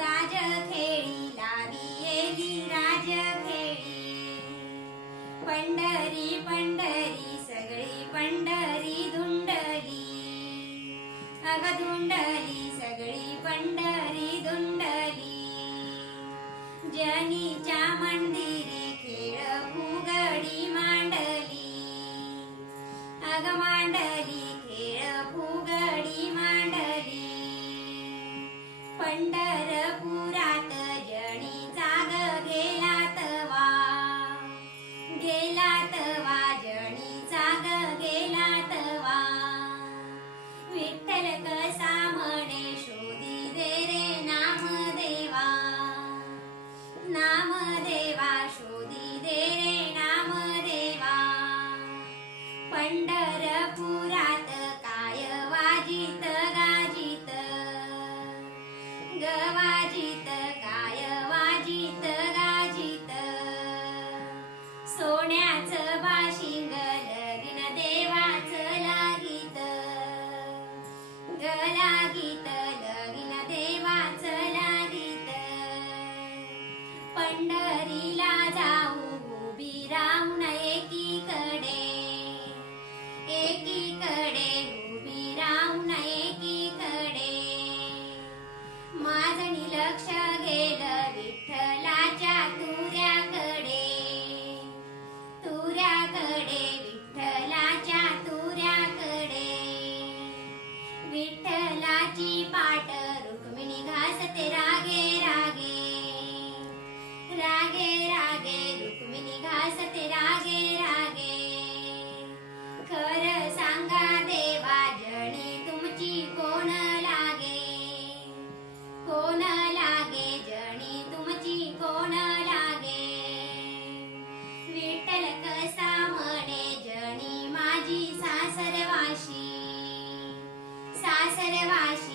राज खेळी राज खेळी राज खेळी पंढरी पंढरी सगळी पंढरी धुंडली. अग धुंडली पुरात जणी जाग गेला तवा गेला तवा जणी जाग गेला तवा विठ्ठल कसा गाजित काय वाजित गाजित सोन्याच बाशिंग लगीन देवाच लागीत. गलागीत लगीन देवाच लागीत. पंढरीला जा घासते रागे रागे. खर सांगा देवा जणी तुमची कोण लागे? कोण लागे जणी तुमची कोण लागे? विठ्ठल कसा म्हणे जणी माझी सासरवाशी? सासरवाशी